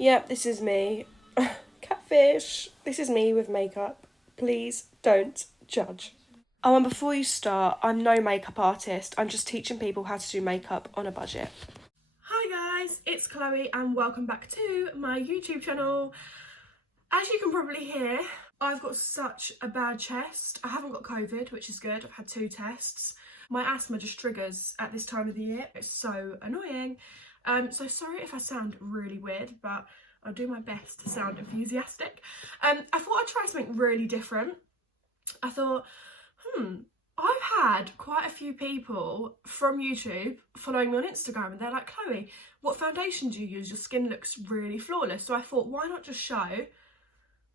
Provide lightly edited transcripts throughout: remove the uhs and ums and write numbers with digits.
Yep, this is me. Catfish. This is me with makeup. Please don't judge. Oh, and before you start, I'm no makeup artist. I'm just teaching people how to do makeup on a budget. Hi guys, it's Chloe and welcome back to my YouTube channel. As you can probably hear, I've got such a bad chest. I haven't got COVID, which is good. I've had 2 tests. My asthma just triggers at this time of the year. It's so annoying. So sorry if I sound really weird, but I'll do my best to sound enthusiastic. I thought I'd try something really different. I thought, I've had quite a few people from YouTube following me on Instagram and they're like, Chloe, what foundation do you use? Your skin looks really flawless. So I thought, why not just show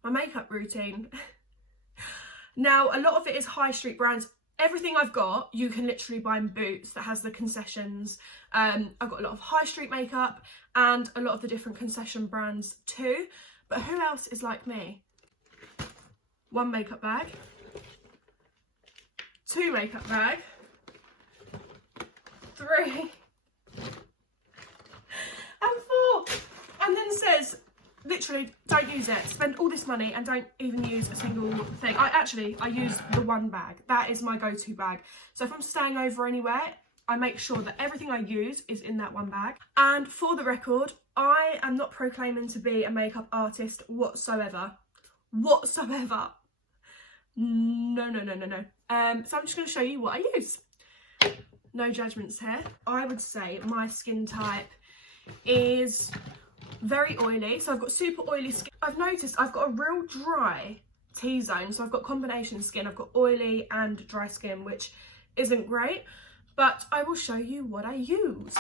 my makeup routine? Now, a lot of it is high street brands. Everything I've got, you can literally buy in Boots that has the concessions. I've got a lot of high street makeup and a lot of the different concession brands too. But who else is like me? 1 makeup bag, 2 makeup bag, 3 and 4, and then says, literally, don't use it. Spend all this money and don't even use a single thing. I use the 1 bag. That is my go-to bag. So if I'm staying over anywhere, I make sure that everything I use is in that 1 bag. And for the record, I am not proclaiming to be a makeup artist whatsoever. Whatsoever. No. So I'm just going to show you what I use. No judgments here. I would say my skin type is very oily, so I've got super oily skin. I've noticed I've got a real dry T-zone, so I've got combination skin. I've got oily and dry skin, which isn't great, but I will show you what I use.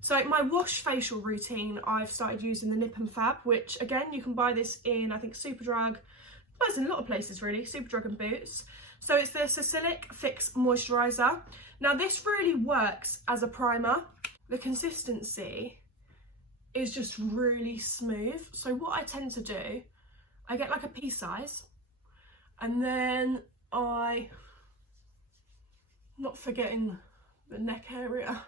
So my wash facial routine, I've started using the Nip and Fab, which again, you can buy this in, I think, Superdrug. Well, it's in a lot of places really, Superdrug and Boots. So it's the Salicylic Fix Moisturiser. Now this really works as a primer. The consistency is just really smooth. So what I tend to do, I get like a pea size and then not forgetting the neck area,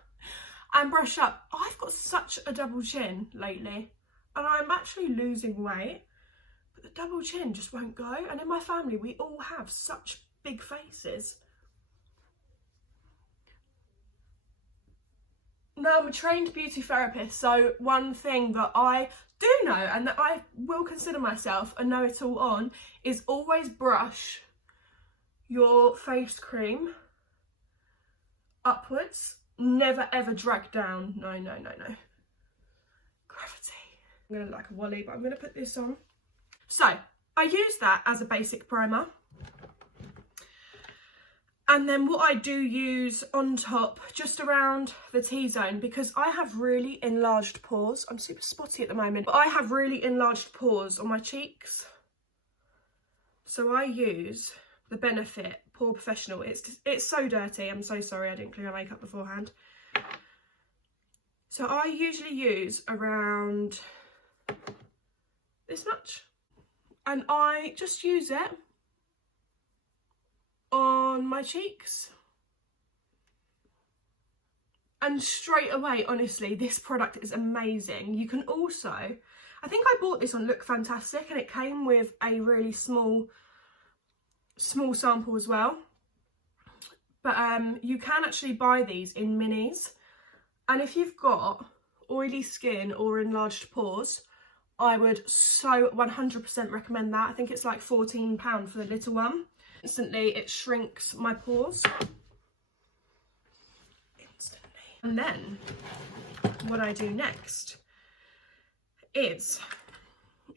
and brush up. I've got such a double chin lately and I'm actually losing weight, but the double chin just won't go. And in my family, we all have such big faces. Now, I'm a trained beauty therapist, so one thing that I do know and that I will consider myself a know-it-all on is always brush your face cream upwards. Never ever drag down. No. Gravity. I'm going to like a Wally, but I'm going to put this on. So, I use that as a basic primer. And then what I do use on top, just around the T-zone, because I have really enlarged pores. I'm super spotty at the moment, but I have really enlarged pores on my cheeks. So I use the Benefit Pore Professional. It's so dirty. I'm so sorry I didn't clean my makeup beforehand. So I usually use around this much. And I just use it on my cheeks, and straight away, honestly, this product is amazing. You can also, I think I bought this on Look Fantastic and it came with a really small sample as well, but you can actually buy these in minis, and if you've got oily skin or enlarged pores, I would so 100% recommend that. I think it's like £14 for the little one. Instantly, it shrinks my pores. Instantly. And then, what I do next is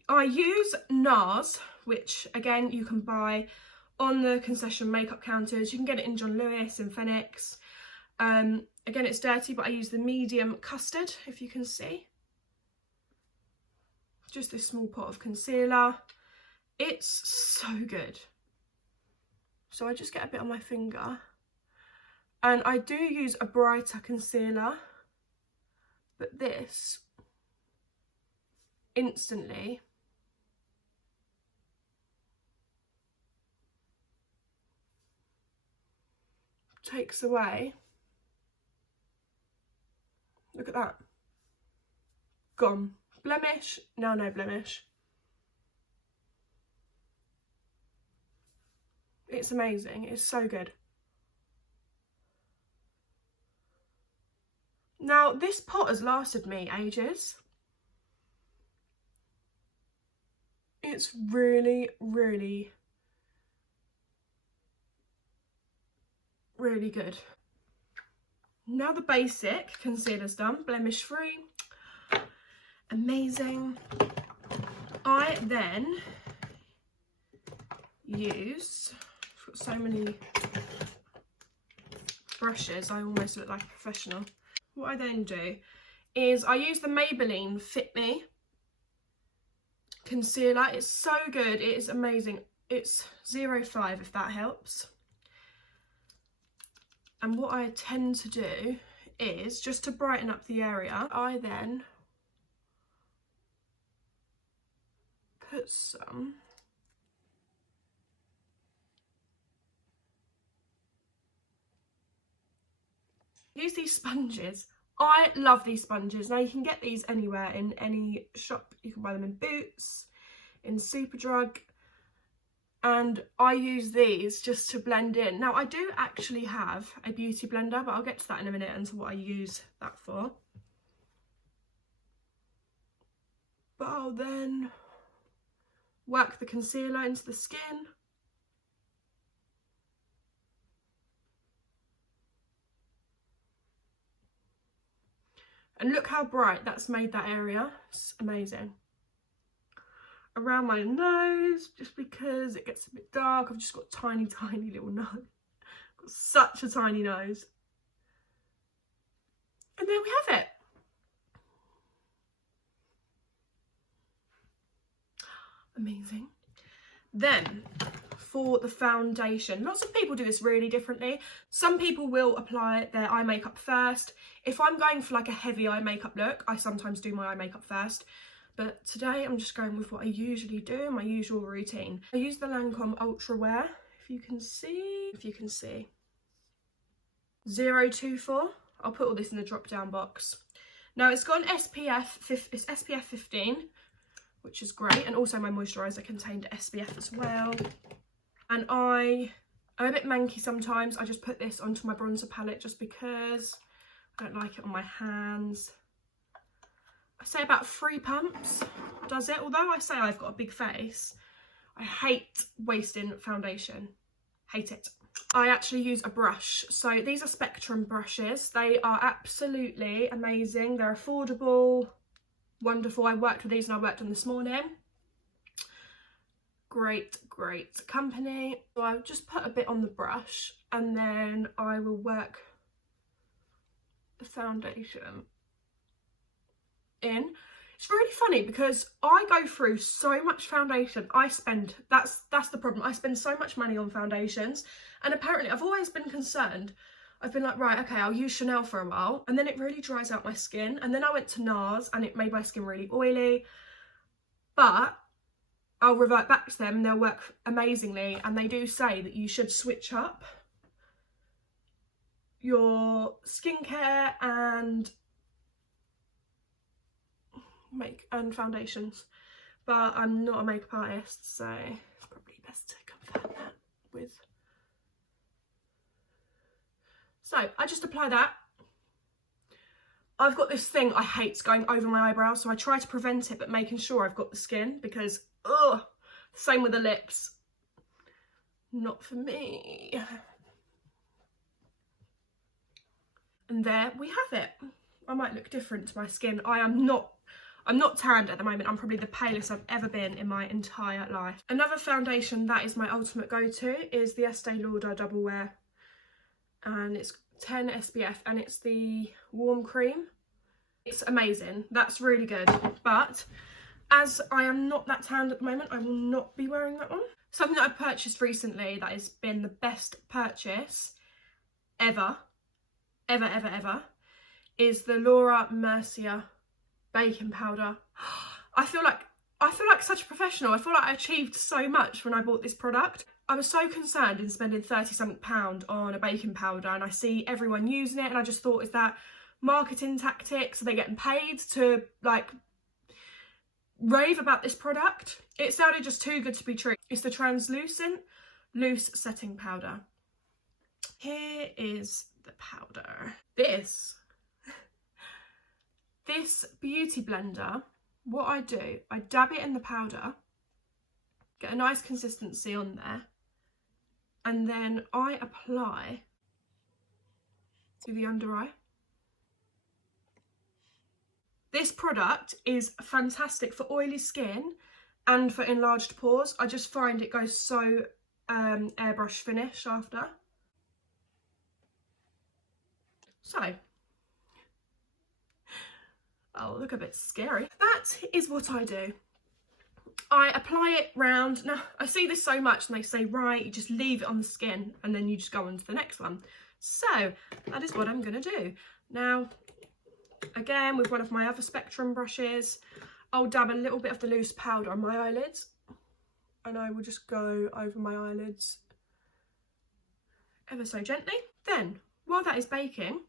I use NARS, which again, you can buy on the concession makeup counters. You can get it in John Lewis and Phoenix. Again, it's dirty, but I use the medium custard, if you can see. Just this small pot of concealer. It's so good. So I just get a bit on my finger, and I do use a brighter concealer, but this instantly takes away. Look at that. Gone. Blemish, now no blemish. It's amazing, it's so good. Now, this pot has lasted me ages. It's really, really, really good. Now the basic concealer's done, blemish free, amazing. I then use, I've got so many brushes, I almost look like a professional. What I then do is I use the Maybelline Fit Me concealer. It's so good, it is amazing. It's 05 if that helps. And what I tend to do is, just to brighten up the area, I then put some use these sponges. I love these sponges. Now you can get these anywhere, in any shop. You can buy them in Boots, in Superdrug, and I use these just to blend in. Now I do actually have a beauty blender, but I'll get to that in a minute and to what I use that for. But I'll then work the concealer into the skin. And look how bright that's made that area. It's amazing. Around my nose, just because it gets a bit dark. I've just got a tiny, tiny little nose. I've got such a tiny nose. And there we have it. Amazing. Then, for the foundation, lots of people do this really differently. Some people will apply their eye makeup first. If I'm going for like a heavy eye makeup look, I sometimes do my eye makeup first. But today I'm just going with what I usually do, my usual routine. I use the Lancôme Ultra Wear, if you can see. 024. I'll put all this in the drop down box. Now it's got an it's SPF 15, which is great. And also my moisturiser contained SPF as well. And I'm a bit manky sometimes. I just put this onto my bronzer palette just because I don't like it on my hands. I say about 3 pumps does it. Although I say I've got a big face, I hate wasting foundation. Hate it. I actually use a brush. So these are Spectrum brushes. They are absolutely amazing. They're affordable, wonderful. I worked with these and I worked on this morning. Great, great company. So I'll just put a bit on the brush and then I will work the foundation in. It's really funny because I go through so much foundation. That's the problem. I spend so much money on foundations, and apparently I've always been concerned. I've been like, right, okay, I'll use Chanel for a while, and then it really dries out my skin. And then I went to NARS and it made my skin really oily, but I'll revert back to them and they'll work amazingly. And they do say that you should switch up your skincare and foundations, but I'm not a makeup artist, so it's probably best to confirm that with. So I just apply that. I've got this thing I hate going over my eyebrows, so I try to prevent it, but making sure I've got the skin, because ugh, same with the lips, not for me. And there we have it. I might look different to my skin. I'm not tanned at the moment. I'm probably the palest I've ever been in my entire life. Another foundation that is my ultimate go-to is the Estee Lauder Double Wear. And it's 10 SPF and it's the warm cream. It's amazing. That's really good. But as I am not that tanned at the moment, I will not be wearing that one. Something that I purchased recently that has been the best purchase ever is the Laura Mercier baking powder. I feel like such a professional. I feel like I achieved so much when I bought this product. I was so concerned in spending £30-something on a baking powder, and I see everyone using it, and I just thought, is that marketing tactics? Are they getting paid to like rave about this product. It sounded just too good to be true. It's the translucent loose setting powder. Here is the powder. This beauty blender, what I do, I dab it in the powder, get a nice consistency on there, and then I apply to the under eye. This product is fantastic for oily skin and for enlarged pores. I just find it goes so airbrush finish after. So, oh, look a bit scary. That is what I do. I apply it round. Now, I see this so much and they say, right, you just leave it on the skin and then you just go on to the next one. So, that is what I'm going to do. Now, again, with one of my other Spectrum brushes, I'll dab a little bit of the loose powder on my eyelids. And I will just go over my eyelids ever so gently. Then, while that is baking,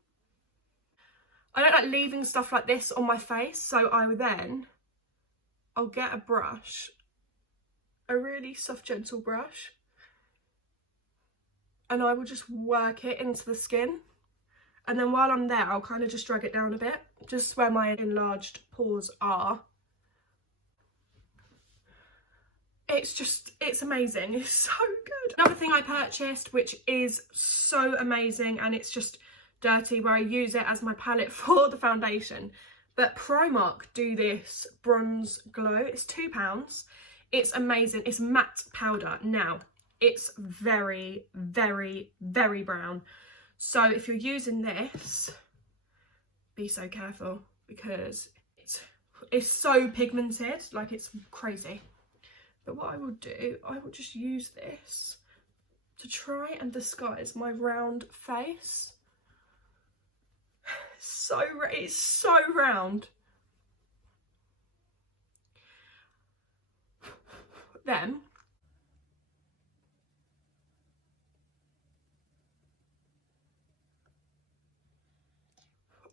I don't like leaving stuff like this on my face, so I'll get a brush, a really soft, gentle brush, and I will just work it into the skin. And then while I'm there, I'll kind of just drag it down a bit, just where my enlarged pores are. It's amazing. It's so good. Another thing I purchased, which is so amazing, and it's just dirty, where I use it as my palette for the foundation. But Primark do this bronze glow. It's £2. It's amazing. It's matte powder. Now, it's very, very, very brown. So if you're using this, be so careful, because it's so pigmented, like it's crazy. But what I will do, I will just use this to try and disguise my round face. It's so round. Then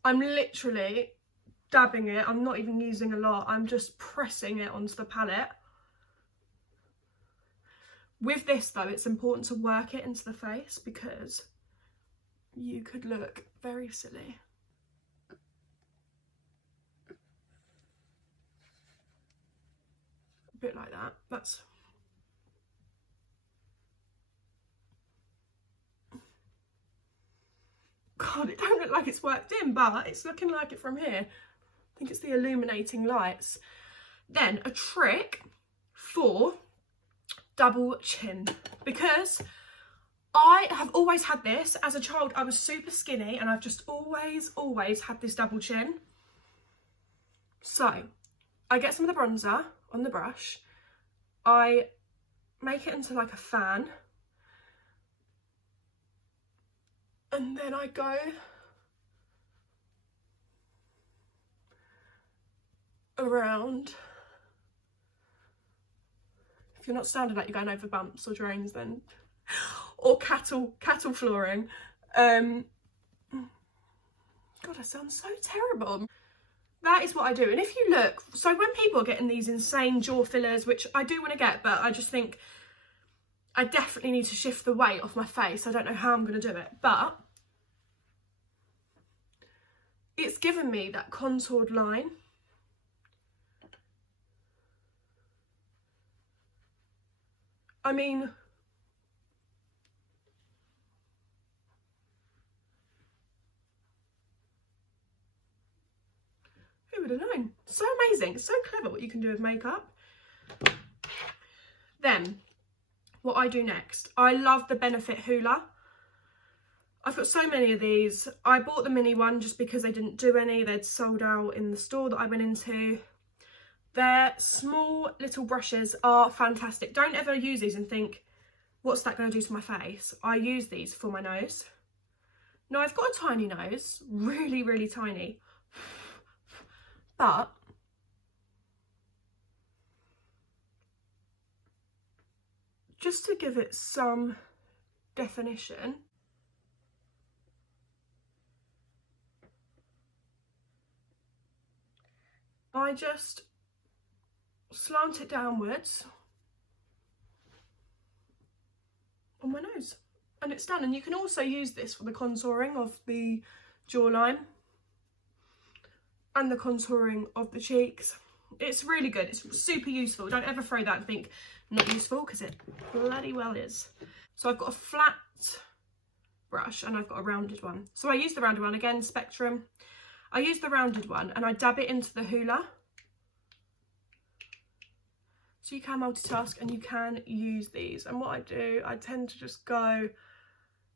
I'm literally dabbing it. I'm not even using a lot. I'm just pressing it onto the palette. With this though, it's important to work it into the face because you could look very silly. A bit like that. That's... God, it don't look like it's worked in, but it's looking like it from here. I think it's the illuminating lights. Then a trick for double chin, because I have always had this. As a child, I was super skinny and I've just always had this double chin. So I get some of the bronzer on the brush, I make it into like a fan, and then I go around. If you're not standing like you're going over bumps or drains, then, or cattle flooring. God, I sound so terrible. That is what I do. And if you look, so when people are getting these insane jaw fillers, which I do want to get, but I just think I definitely need to shift the weight off my face. I don't know how I'm going to do it, but it's given me that contoured line. I mean, who would have known? So amazing, so clever what you can do with makeup. Then, what I do next, I love the Benefit Hoola. I've got so many of these. I bought the mini one just because they didn't do any. They'd sold out in the store that I went into. Their small little brushes are fantastic. Don't ever use these and think, what's that going to do to my face? I use these for my nose. Now, I've got a tiny nose, really, really tiny. But just to give it some definition, I just slant it downwards on my nose, and it's done. And you can also use this for the contouring of the jawline and the contouring of the cheeks. It's really good. It's super useful. Don't ever throw that and think not useful, because it bloody well is. So I've got a flat brush and I've got a rounded one. So I use the rounded one, again, Spectrum. I use the rounded one and I dab it into the hula. So you can multitask and you can use these. And what I do, I tend to just go,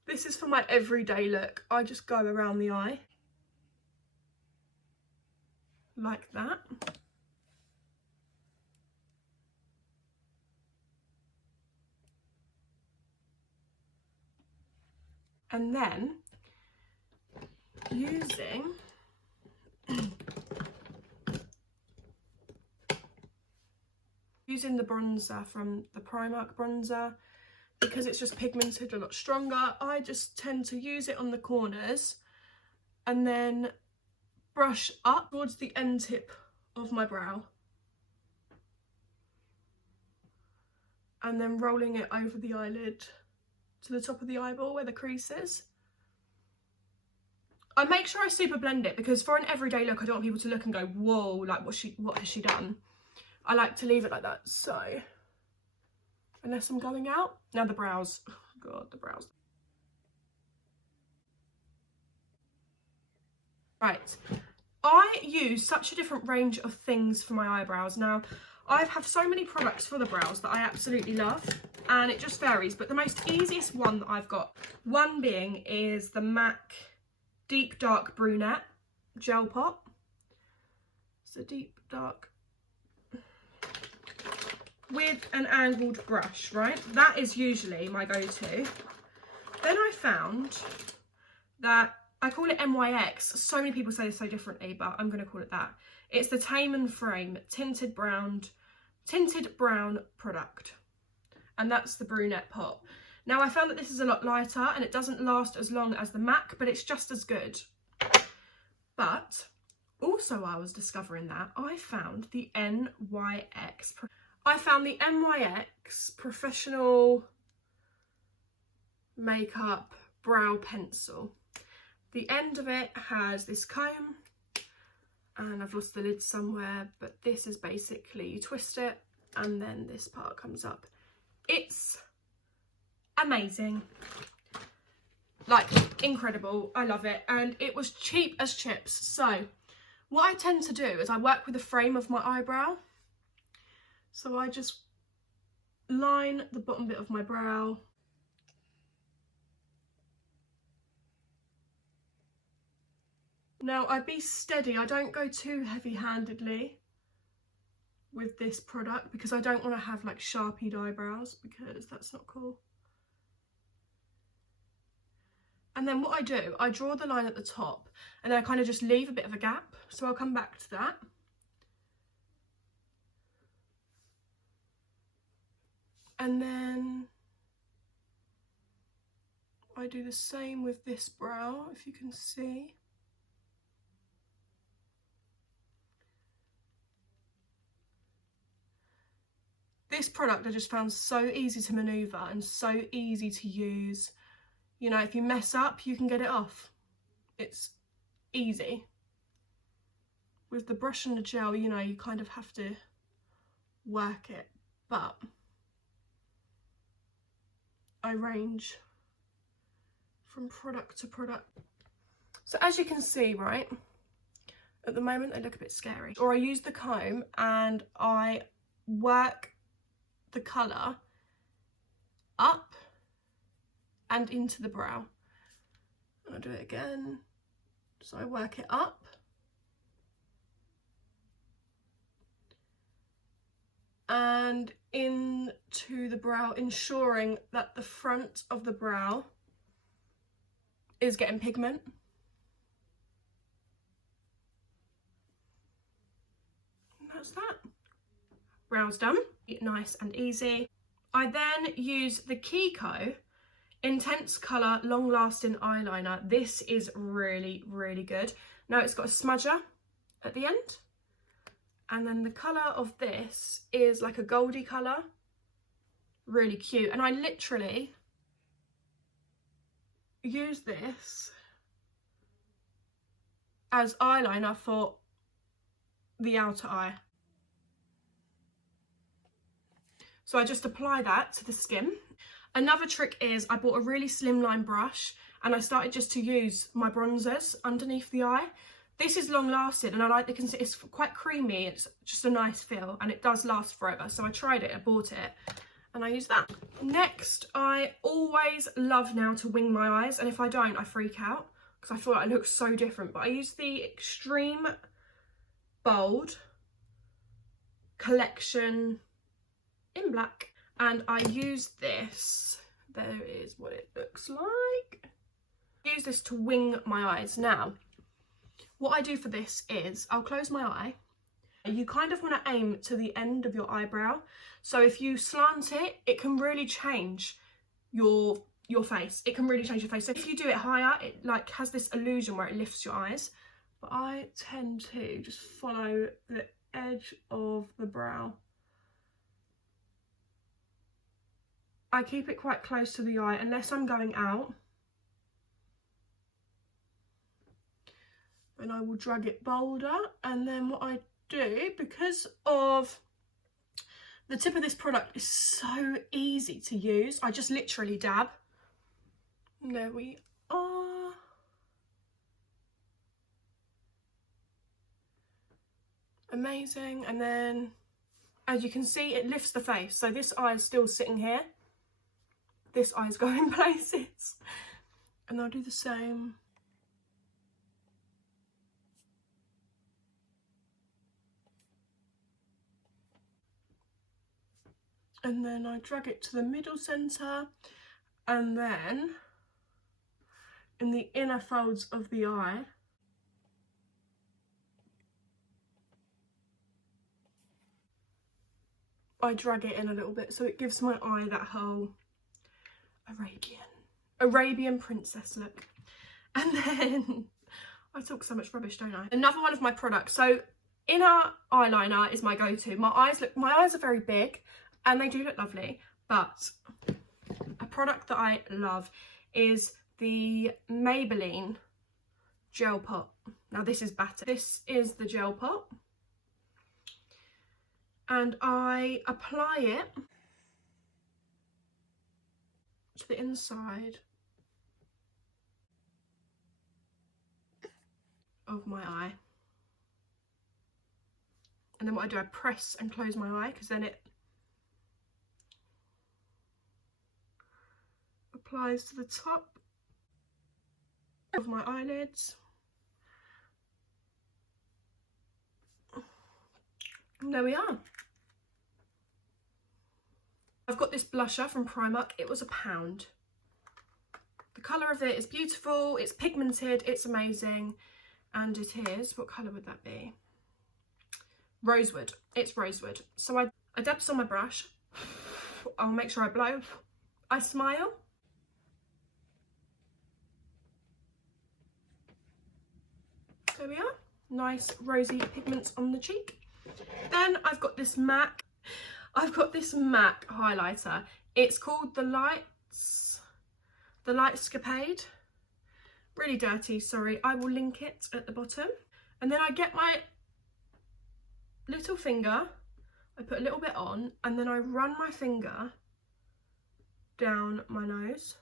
this is for my everyday look. I just go around the eye like that. And then using the bronzer from the Primark bronzer, because it's just pigmented a lot stronger, I just tend to use it on the corners and then brush up towards the end tip of my brow and then rolling it over the eyelid to the top of the eyeball where the crease is. I make sure I super blend it because for an everyday look I don't want people to look and go, whoa, like what has she done? I like to leave it like that, so unless I'm going out. Now the brows, oh god, the brows. Right, I use such a different range of things for my eyebrows. Now, I have so many products for the brows that I absolutely love, and it just varies, but the most easiest one that I've got, one being is the MAC Deep Dark Brunette Gel Pot. It's a deep dark with an angled brush, right? That is usually my go-to. Then I found that, I call it MYX. So many people say it so differently, but I'm going to call it that. It's the Tame and Frame tinted brown product. And that's the brunette pot. Now I found that this is a lot lighter and it doesn't last as long as the MAC, but it's just as good. But also I was discovering that I found the NYX. I found the NYX Professional Makeup Brow Pencil. The end of it has this comb, and I've lost the lid somewhere, but this is basically, you twist it and then this part comes up. It's amazing, like incredible. I love it, and it was cheap as chips. So what I tend to do is I work with the frame of my eyebrow. So I just line the bottom bit of my brow. Now I be steady, I don't go too heavy-handedly with this product because I don't want to have like sharpied eyebrows, because that's not cool. And then what I do, I draw the line at the top and then I kind of just leave a bit of a gap. So I'll come back to that. And then I do the same with this brow, if you can see. This product I just found so easy to manoeuvre and so easy to use. You know, if you mess up, you can get it off. It's easy. With the brush and the gel, you know, you kind of have to work it, but I range from product to product. So as you can see, right, at the moment they look a bit scary. Or I use the comb and I work the colour up and into the brow. And I'll do it again. So I work it up. And into the brow, ensuring that the front of the brow is getting pigment. And that's that. Brow's done. Nice and easy. I then use the Kiko Intense Colour Long Lasting Eyeliner. This is really, really good. Now it's got a smudger at the end. And then the colour of this is like a goldy colour. Really cute. And I literally use this as eyeliner for the outer eye. So I just apply that to the skin. Another trick is I bought a really slimline brush and I started just to use my bronzers underneath the eye. This is long lasting and I like the consistency. It's quite creamy, it's just a nice feel and it does last forever. So I tried it, I bought it and I use that. Next, I always love now to wing my eyes, and if I don't I freak out because I feel like it looks so different. But I use the Extreme Bold Collection in black and I use this. There is what it looks like. I use this to wing my eyes. Now what I do for this is I'll close my eye. You kind of want to aim to the end of your eyebrow. So if you slant it, it can really change your face. It can really change your face. So if you do it higher, it like has this illusion where it lifts your eyes. But I tend to just follow the edge of the brow. I keep it quite close to the eye unless I'm going out. And I will drag it bolder, and then what I do, because of the tip of this product is so easy to use, I just literally dab. And there we are. Amazing. And then as you can see, it lifts the face. So this eye is still sitting here, this eye is going places. And I'll do the same. And then I drag it to the middle centre, and then in the inner folds of the eye I drag it in a little bit so it gives my eye that whole Arabian princess look. And then I talk so much rubbish, don't I? Another one of my products. So inner eyeliner is my go-to. My eyes are very big and they do look lovely, but a product that I love is the Maybelline gel pot. Now this is batter. This is the gel pot. And I apply it to the inside of my eye. And then what I do, I press and close my eye because then it applies to the top of my eyelids. And there we are. I've got this blusher from Primark. It was £1. The colour of it is beautiful, it's pigmented, it's amazing, and it is, what colour would that be? Rosewood. It's rosewood. So I dab this on my brush. I'll make sure I blow. I smile. There we are. Nice rosy pigments on the cheek. Then I've got this MAC highlighter. It's called the Lightscapade. Really dirty, sorry. I will link it at the bottom. And then I get my little finger, I put a little bit on, and then I run my finger down my nose.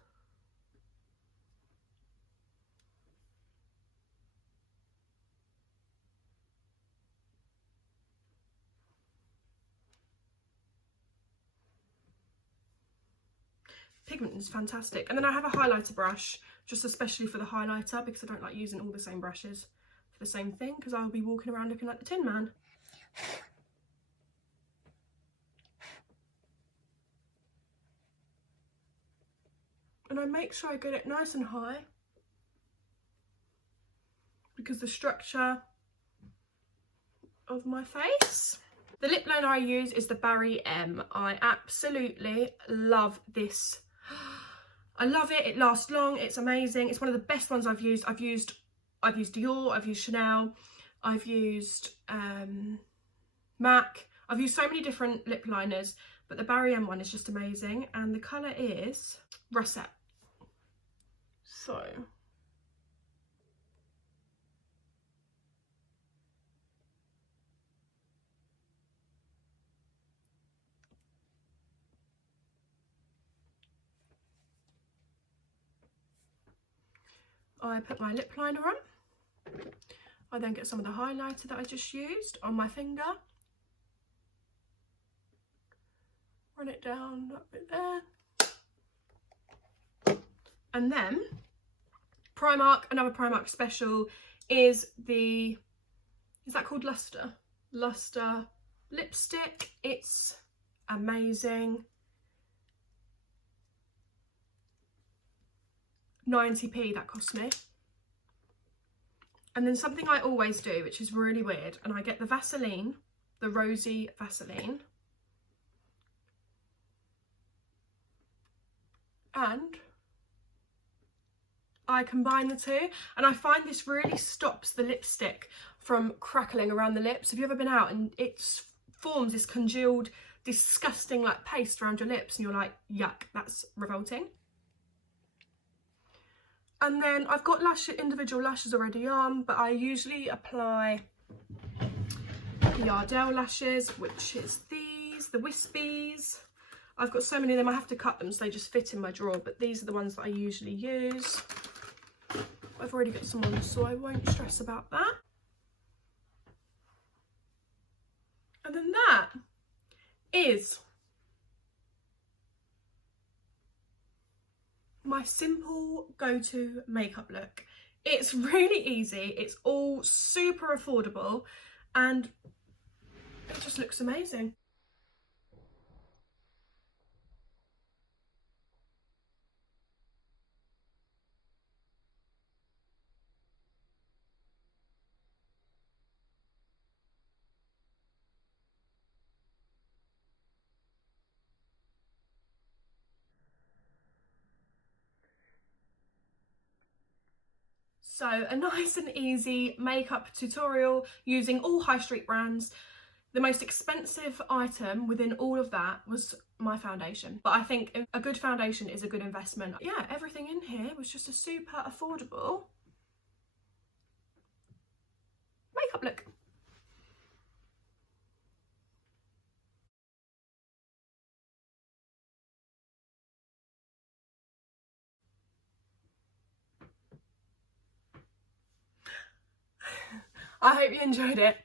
Pigment is fantastic. And then I have a highlighter brush, just especially for the highlighter, because I don't like using all the same brushes for the same thing, because I'll be walking around looking like the Tin Man. And I make sure I get it nice and high, because the structure of my face. The lip liner I use is the Barry M. I absolutely love this. I love it. It lasts long. It's amazing. It's one of the best ones I've used. I've used Dior. I've used Chanel. I've used MAC. I've used so many different lip liners, but the Barry M one is just amazing, and the colour is Russet. So I put my lip liner on. I then get some of the highlighter that I just used on my finger. Run it down that bit there. And then Primark, another Primark special is the, is that called Luster? Luster lipstick. It's amazing. 90p that cost me. And then something I always do, which is really weird, and I get the Vaseline, the rosy Vaseline, and I combine the two, and I find this really stops the lipstick from crackling around the lips. Have you ever been out and it forms this congealed, disgusting like paste around your lips and you're like, yuck, that's revolting. And then I've got individual lashes already on, but I usually apply the Ardell lashes, which is these, the Wispies. I've got so many of them, I have to cut them so they just fit in my drawer, but these are the ones that I usually use. I've already got some on, so I won't stress about that. And then that is my simple go-to makeup look. It's really easy, it's all super affordable, and it just looks amazing. So a nice and easy makeup tutorial using all high street brands. The most expensive item within all of that was my foundation. But I think a good foundation is a good investment. Yeah, everything in here was just a super affordable makeup look. I hope you enjoyed it.